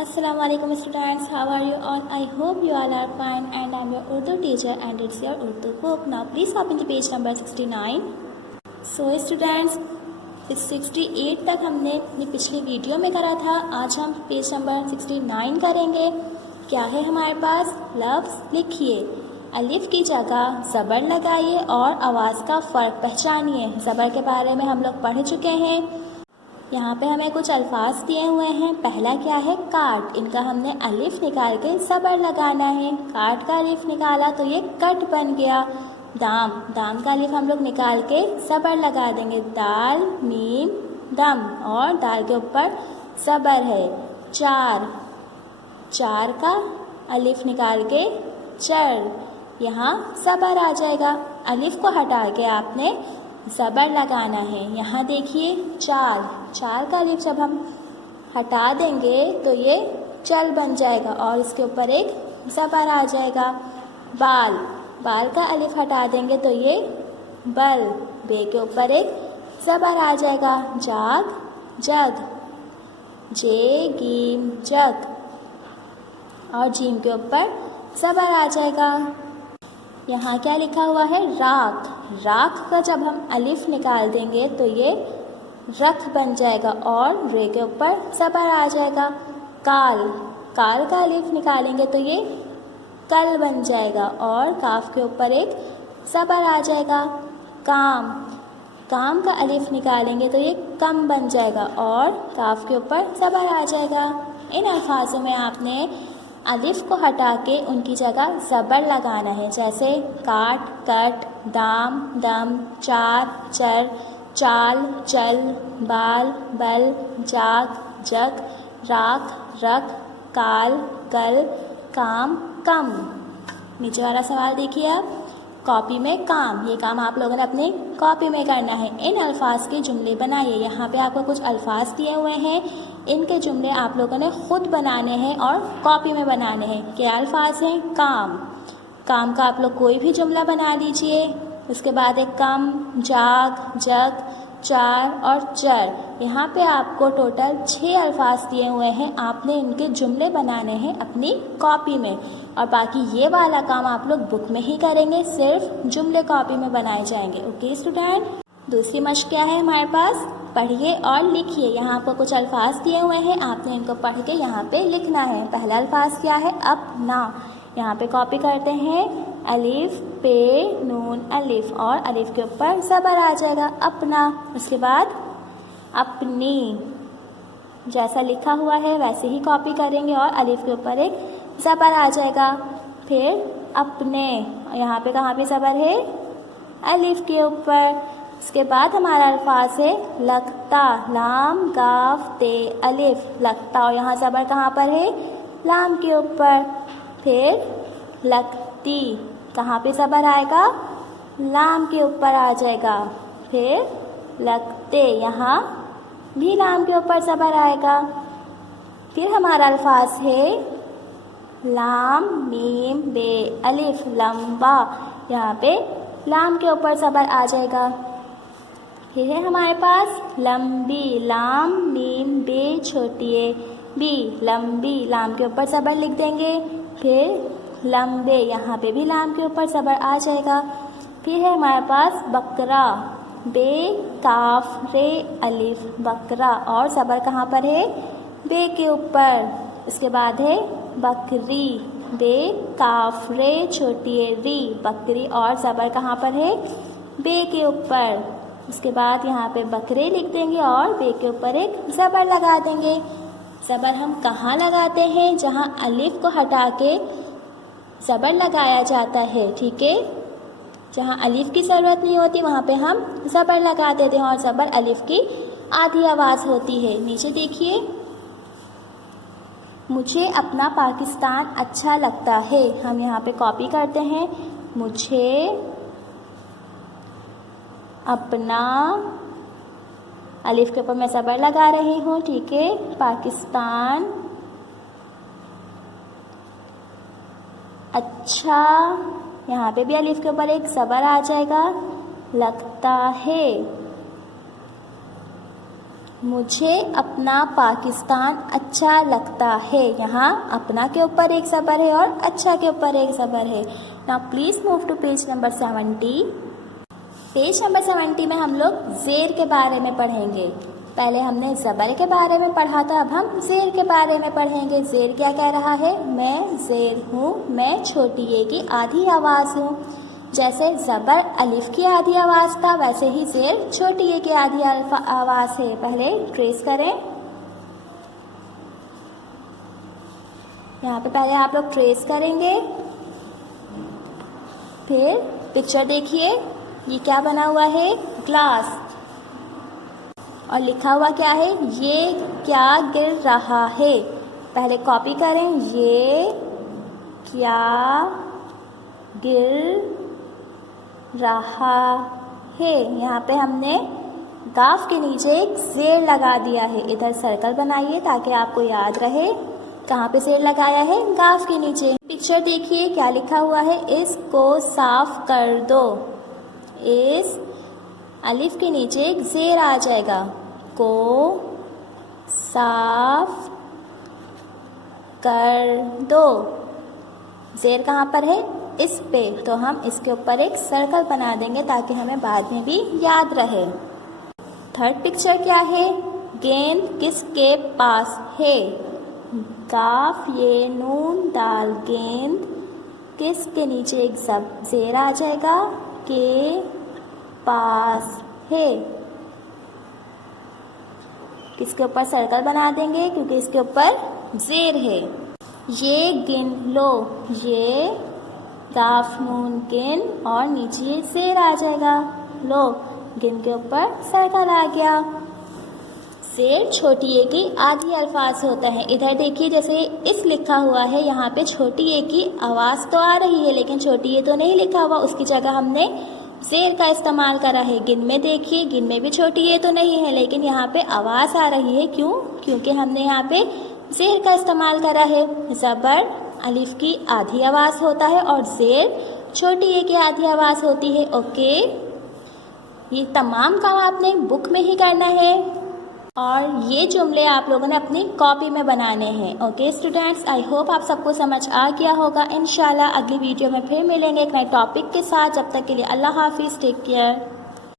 Assalamualaikum students, how are you all? I hope you all are fine and I am your Urdu teacher and it's your Urdu book. Now please open the page number 69. So students, 68 तक हमने अपनी पिछली video में करा था। आज हम page number 69 करेंगे। क्या है हमारे पास? लफ्ज़ लिखिए, अलिफ की जगह ज़बर लगाइए और आवाज़ का फ़र्क पहचानिए। ज़बर के बारे में हम लोग पढ़ चुके हैं। यहाँ पे हमें कुछ अल्फाज दिए हुए हैं। पहला क्या है? काट। इनका हमने अलिफ निकाल के ज़बर लगाना है। काट का अलिफ निकाला तो ये कट बन गया। दाम, दाम का अलिफ हम लोग निकाल के ज़बर लगा देंगे। दाल मीम दम, और दाल के ऊपर ज़बर है। चार, चार का अलिफ निकाल के चर, यहाँ ज़बर आ जाएगा। अलिफ को हटा के आपने ज़बर लगाना है। यहाँ देखिए चार, चार का अलिफ जब हम हटा देंगे तो ये चल बन जाएगा और इसके ऊपर एक ज़बर आ जाएगा। बाल, बाल का अलिफ हटा देंगे तो ये बल, बे के ऊपर एक ज़बर आ जाएगा। जाग जग, जे गीम जग, और जीम के ऊपर ज़बर आ जाएगा। यहाँ क्या लिखा हुआ है? राख। राख का जब हम अलिफ निकाल देंगे तो ये रख बन जाएगा और रे के ऊपर ज़बर आ जाएगा। काल, काल का अलिफ निकालेंगे तो ये कल बन जाएगा और काफ के ऊपर एक ज़बर आ जाएगा। काम, काम का अलिफ निकालेंगे तो ये कम बन जाएगा और काफ के ऊपर ज़बर आ जाएगा। इन अल्फाजों में आपने अलिफ को हटा के उनकी जगह ज़बर लगाना है, जैसे काट कट, दाम दम, चार चर, चाल चल, बाल बल, जाग जग, राख रख, काल कल, काम कम। नीचे वाला सवाल देखिए आप। कॉपी में काम, ये काम आप लोगों ने अपनी कॉपी में करना है। इन अल्फाज के जुमले बनाइए। यहाँ पे आपको कुछ अल्फाज दिए हुए हैं, इनके जुमले आप लोगों ने खुद बनाने हैं और कॉपी में बनाने हैं। क्या अल्फाज हैं? काम, काम का आप लोग कोई भी जुमला बना लीजिए। उसके बाद एक कम, जाग जग, चार और चर। यहाँ पे आपको टोटल 6 अल्फाज दिए हुए हैं। आपने इनके जुमले बनाने हैं अपनी कॉपी में, और बाकी ये वाला काम आप लोग बुक में ही करेंगे, सिर्फ जुमले कॉपी में बनाए जाएंगे। Okay student. दूसरी मशक क्या है हमारे पास? पढ़िए और लिखिए। यहाँ आपको कुछ अल्फाज दिए हुए हैं, आपने इनको पढ़ के यहाँ पे लिखना है। पहला अल्फाज क्या है? अपना। यहाँ पे कॉपी करते हैं, अलिफ पे नून अलिफ, और अलिफ के ऊपर ज़बर आ जाएगा, अपना। उसके बाद अपनी, जैसा लिखा हुआ है वैसे ही कॉपी करेंगे और अलिफ के ऊपर एक ज़बर आ जाएगा। फिर अपने, यहाँ पे कहाँ पे ज़बर है? अलिफ के ऊपर। उसके बाद हमारा अल्फाज है लगता, लाम गाफ ते अलिफ, लगता, और यहाँ ज़बर कहाँ पर है? लाम के ऊपर। फिर लगती, कहाँ पे ज़बर आएगा? लाम के ऊपर आ जाएगा। फिर लगते, यहाँ भी लाम के ऊपर ज़बर आएगा। फिर हमारा अल्फाज है लाम मीम बे अलिफ, लंबा, यहाँ पे लाम के ऊपर ज़बर आ जाएगा। फिर है हमारे पास लंबी, लाम मीम बे छोटी ए बी, लंबी, लाम के ऊपर ज़बर लिख देंगे। फिर लंबे, यहाँ पे भी लाम के ऊपर ज़बर आ जाएगा। फिर है हमारे पास बकरा, बे काफ रे अलिफ, बकरा, और ज़बर कहाँ पर है? बे के ऊपर। इसके बाद है बकरी, बे काफ रे छोटी ए री, बकरी, और ज़बर कहाँ पर है? बे के ऊपर। उसके बाद यहाँ पे बकरे लिख देंगे और बे के ऊपर एक ज़बर लगा देंगे। ज़बर हम कहाँ लगाते हैं? जहाँ अलिफ को हटा के ज़बर लगाया जाता है, ठीक है। जहाँ अलिफ की ज़रूरत नहीं होती वहाँ पे हम ज़बर लगा देते हैं, और ज़बर अलिफ की आधी आवाज़ होती है। नीचे देखिए, मुझे अपना पाकिस्तान अच्छा लगता है। हम यहाँ पे कॉपी करते हैं, मुझे अपना, अलिफ के ऊपर मैं ज़बर लगा रही हूँ, ठीक है, पाकिस्तान अच्छा, यहाँ पे भी अलिफ के ऊपर एक ज़बर आ जाएगा, लगता है। मुझे अपना पाकिस्तान अच्छा लगता है। यहाँ अपना के ऊपर एक ज़बर है और अच्छा के ऊपर एक ज़बर है। Now please move to page number 70। Page number 70 में हम लोग ज़ेर के बारे में पढ़ेंगे। पहले हमने ज़बर के बारे में पढ़ा था, अब हम ज़ेर के बारे में पढ़ेंगे। ज़ेर क्या कह रहा है? मैं ज़ेर हूँ, मैं छोटी ए की आधी आवाज़ हूँ। जैसे ज़बर अलिफ की आधी आवाज़ था, वैसे ही ज़ेर छोटी ए की आधी आवाज़ है। पहले ट्रेस करें। यहाँ पे पहले आप लोग ट्रेस करेंगे, फिर पिक्चर देखिए। ये क्या बना हुआ है? ग्लास। और लिखा हुआ क्या है? ये क्या गिर रहा है? पहले कॉपी करें। ये क्या गिर रहा है। यहाँ पे हमने गाफ के नीचे एक ज़ेर लगा दिया है। इधर सर्कल बनाइए ताकि आपको याद रहे कहाँ पे ज़ेर लगाया है, गाफ के नीचे। पिक्चर देखिए क्या लिखा हुआ है? इसको साफ कर दो। इस अलिफ के नीचे एक ज़ेर आ जाएगा। को साफ कर दो। ज़ेर कहाँ पर है? इस पे। तो हम इसके ऊपर एक सर्कल बना देंगे ताकि हमें बाद में भी याद रहे। थर्ड पिक्चर क्या है? गेंद किसके पास है? काफ ये नून दाल गेंद, किस के नीचे एक ज़ेर आ जाएगा, के पास है। किसके ऊपर सर्कल बना देंगे क्योंकि इसके ऊपर ज़ेर है। ये गिन लो। ये काफ नून गिन और नीचे ज़ेर आ जाएगा। लो, गिन के ऊपर सर्कल आ गया। ज़ेर छोटी ए की आधी अल्फाज होता है। इधर देखिए जैसे इस लिखा हुआ है, यहाँ पे छोटी ए की आवाज़ तो आ रही है लेकिन छोटी ए तो नहीं लिखा हुआ, उसकी जगह हमने ज़ेर का इस्तेमाल करा है। गिन में देखिए, गिन में भी छोटी ए तो नहीं है लेकिन यहाँ पे आवाज़ आ रही है। क्यों? क्योंकि हमने यहाँ पे ज़ेर का इस्तेमाल करा है। ज़बर अलिफ की आधी आवाज़ होता है और ज़ेर छोटी ए की आधी आवाज़ होती है। ओके, ये तमाम काम आपने बुक में ही करना है और ये जुमले आप लोगों ने अपनी कॉपी में बनाने हैं। ओके स्टूडेंट्स, आई होप आप सबको समझ आ गया होगा। इंशाल्लाह अगली वीडियो में फिर मिलेंगे एक नए टॉपिक के साथ। जब तक के लिए अल्लाह हाफिज़, टेक केयर।